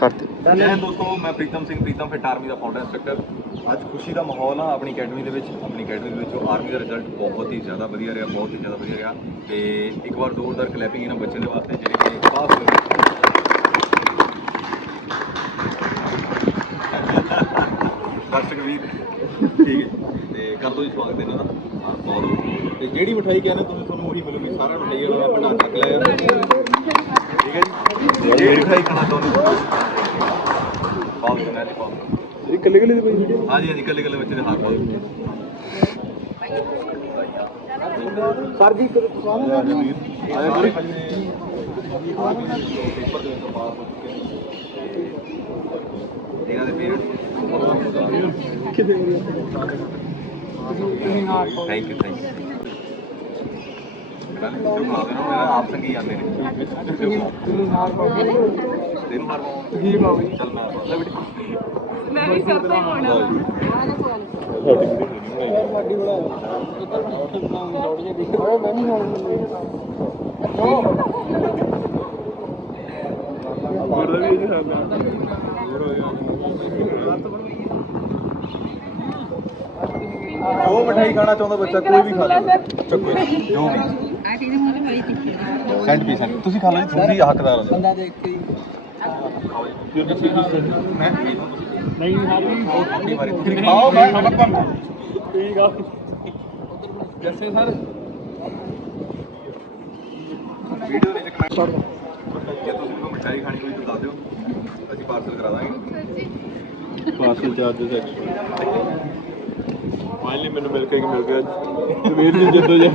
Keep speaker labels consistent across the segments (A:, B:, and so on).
A: ਕਰਤੇ
B: ਜੈ ਦੋਸਤੋ, ਮੈਂ ਪ੍ਰੀਤਮ ਸਿੰਘ, ਪ੍ਰੀਤਮ ਫਿਟ ਆਰਮੀ ਦਾ ਫਾਊਂਡਰ ਇੰਸਟ੍ਰਕਟਰ ਅੱਜ ਖੁਸ਼ੀ ਦਾ ਮਾਹੌਲ ਆ ਆਪਣੀ ਅਕੈਡਮੀ ਦੇ ਵਿੱਚ, ਆਪਣੀ ਅਕੈਡਮੀ ਦੇ ਵਿੱਚ ਆਰਮੀ ਦਾ ਰਿਜ਼ਲਟ ਬਹੁਤ ਹੀ ਜ਼ਿਆਦਾ ਵਧੀਆ ਰਿਹਾ, ਬਹੁਤ ਹੀ ਜ਼ਿਆਦਾ ਵਧੀਆ ਰਿਹਾ। ਤੇ ਇੱਕ ਵਾਰ ਜ਼ੋਰਦਾਰ ਕਲੈਪਿੰਗ ਇਹਨਾਂ ਬੱਚਿਆਂ ਦੇ ਵਾਸਤੇ, ਜਿਹੜੇ ਕਿ ਪਾਸ ਹੋਏ ਦਰਸ਼ਕ ਵੀਰ। ਠੀਕ ਹੈ। ਤੇ ਕਰ ਦੋ ਜੀ ਸਵਾਗਤ ਇਹਨਾਂ ਦਾ। ਬਹੁਤ ਵਧੀਆ। ਤੇ ਜਿਹੜੀ ਮਠਾਈ ਕਹਿੰਦੇ ਤੁਸੀਂ? ਤੁਹਾਨੂੰ ਉਹੀ ਮਿਲੂਗੀ। ਸਾਰਾ ਮਠਾਈ ਵਾਲਾ ਭੰਡਾਰ ਚੱਕ ਲਿਆ। ਜਿਹੜੀ ਮਠਾਈ ਖਾਣਾ ਚਾਹੁੰਦੇ ਹੋ ਪਾਓ ਜੀ ਮੈਂ ਪਾਓ
A: ਇਹ ਕੱਲੇ ਕੱਲੇ ਦੀ ਵੀਡੀਓ
B: ਹਾਂਜੀ ਹਾਂਜੀ ਕੱਲੇ ਕੱਲੇ ਬੱਚੇ ਦੇ ਹਾਰ ਪਾਓ
A: ਸਰ ਜੀ ਇੱਕ ਦੁਕਾਨ
B: ਆਇਆ ਜੀ ਪੇਪਰ ਦੇ ਵਿੱਚ ਪਾਸ ਹੋ ਚੁੱਕੇ ਨੇ ਇਹਨਾਂ ਦੇ ਪੇਰੈਂਟਸ
A: ਕਿਤੇ
B: ਥੈਂਕ ਯੂ ਥੈਂਕ ਯੂ ਪਹਿਲਾਂ ਵੀਡੀਓ ਬਣਾ ਦੇਣਾ ਮੈਂ ਆਪ ਸੰਗੀ ਜਾਂਦੇ ਨੇ ਤੈਨੂੰ ਹਾਰ ਪਾਉਂ
A: ਜੀ ਬਾਬੂ ਜੀ
B: ਚੱਲ ਮੈਂ ਲੈ ਵੀਡੀਓ
C: ਮੈਂ ਵੀ ਸਭ ਤੋਂ ਹੀ ਹੋਣਾ
A: ਸਾਡੀ ਬੜਾ ਦੌੜ ਜੇ ਦੇਖ ਓਏ ਮੈਂ ਵੀ ਨਾਲ ਬੜਾ ਵੀ ਇਹ ਸਾਡਾ
B: ਜੋ ਮਠਾਈ ਖਾਣਾ ਚਾਹੁੰਦਾ ਬੱਚਾ ਕੋਈ ਵੀ ਖਾ ਲੇ ਚੱਕੋ ਜੋ ਵੀ।
C: ਆਟੀ ਦੇ ਮੂੰਹ ਤੇ ਪਾਈ ਦਿੱਤੀ
B: ਸੈਂਟ ਪੀ ਸੈਂਟ ਤੁਸੀਂ ਖਾ ਲਓ ਜੀ ਤੁਸੀਂ ਹੱਕਦਾਰ ਹੋ।
A: ਬੰਦਾ ਦੇਖ ਕੇ ਹੀ।
B: ਮੈਂ
A: ਨਹੀਂ ਹਾਲੀ
B: ਆਪਣੀ ਵਾਰੀ। ਤੁਸੀਂ ਖਾਓ ਮੈਂ
A: ਠੀਕ ਆ। ਜੱਸੇ ਸਰ।
B: ਵੀਡੀਓ ਵਿੱਚ ਕਮੈਂਟ ਜੇ ਤੁਸੀਂ ਕੋਈ ਮਠਾਈ ਖਾਣੀ ਹੋਈ ਤਾਂ ਦੱਸ ਦਿਓ। ਅਸੀਂ ਪਾਰਸਲ ਕਰਾ ਦਾਂਗੇ।
A: ਪਾਰਸਲ ਚਾਰजेस ਐਕਸਟਰਾ ਮੈਨੂੰ ਮਿਲ ਕੇ ਮਿਲ ਗਿਆ ਸਵੇਰ ਦੀ ਜਦੋਂ ਜਾ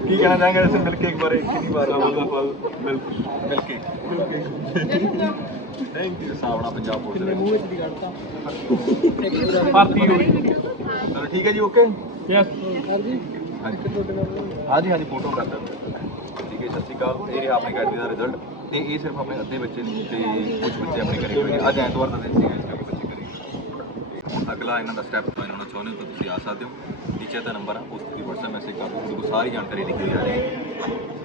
B: ਕੀ ਕਹਿਣਾ ਚਾਹਾਂਗੇ ਇਸ ਮਿਲ ਕੇਕ ਬਾਰੇ? ਕਿੰਨੀ ਵਾਰ
A: ਦਾ ਫਲ ਮਿਲ
B: ਮਿਲ ਕੇਕ ਥੈਂਕ ਯੂ ਸਾਵਣਾ ਪੰਜਾਬ ਪੁਲਿਸ ਦੇ
A: ਮੂੰਹ ਵਿੱਚ ਦੀ ਕੱਢਤਾ ਭਰਤੀ ਹੋ ਗਈ।
B: ਚਲੋ ਠੀਕ ਹੈ ਜੀ ਓਕੇ
A: ਯੈਸ ਸਰ ਜੀ
B: ਹਾਂਜੀ ਹਾਂਜੀ ਫੋਟੋ ਕਰ ਦਿੰਦੇ ਠੀਕ ਹੈ ਸਤਿ ਸ਼੍ਰੀ ਅਕਾਲ। ਇਹ ਰਿਹਾ ਆਪਣੇ ਅਕੈਡਮੀ ਦਾ ਰਿਜ਼ਲਟ ਤੇ ਇਹ ਸਿਰਫ ਆਪਣੇ ਅੱਧੇ ਬੱਚੇ ਨੇ ਤੇ ਕੁਝ ਬੱਚੇ ਆਪਣੇ ਘਰੇ ਹੋਏ ਨੇ। ਅੱਜ ਐਤਵਾਰ ਦਾ ਦਿਨ ਸੀਗਾ ਇਸ ਕਰਕੇ ਬੱਚੇ ਘਰੇ ਤੇ ਹੁਣ ਅਗਲਾ ਇਹਨਾਂ ਦਾ ਸਟੈਪ ਜੁਆਇਨ ਹੋਣਾ ਚਾਹੁੰਦੇ ਹੋ, ਤਾਂ ਤੁਸੀਂ ਆ ਸਕਦੇ ਹੋ। ਟੀਚਰ ਦਾ ਨੰਬਰ ਆ, ਉਸ ਤੇ WhatsApp ਮੈਸੇਜ ਕਰ ਦਿਓ ਉਹਦੇ ਕੋਲ ਸਾਰੀ ਜਾਣਕਾਰੀ ਲਿਖੀ ਹੋਈ ਆ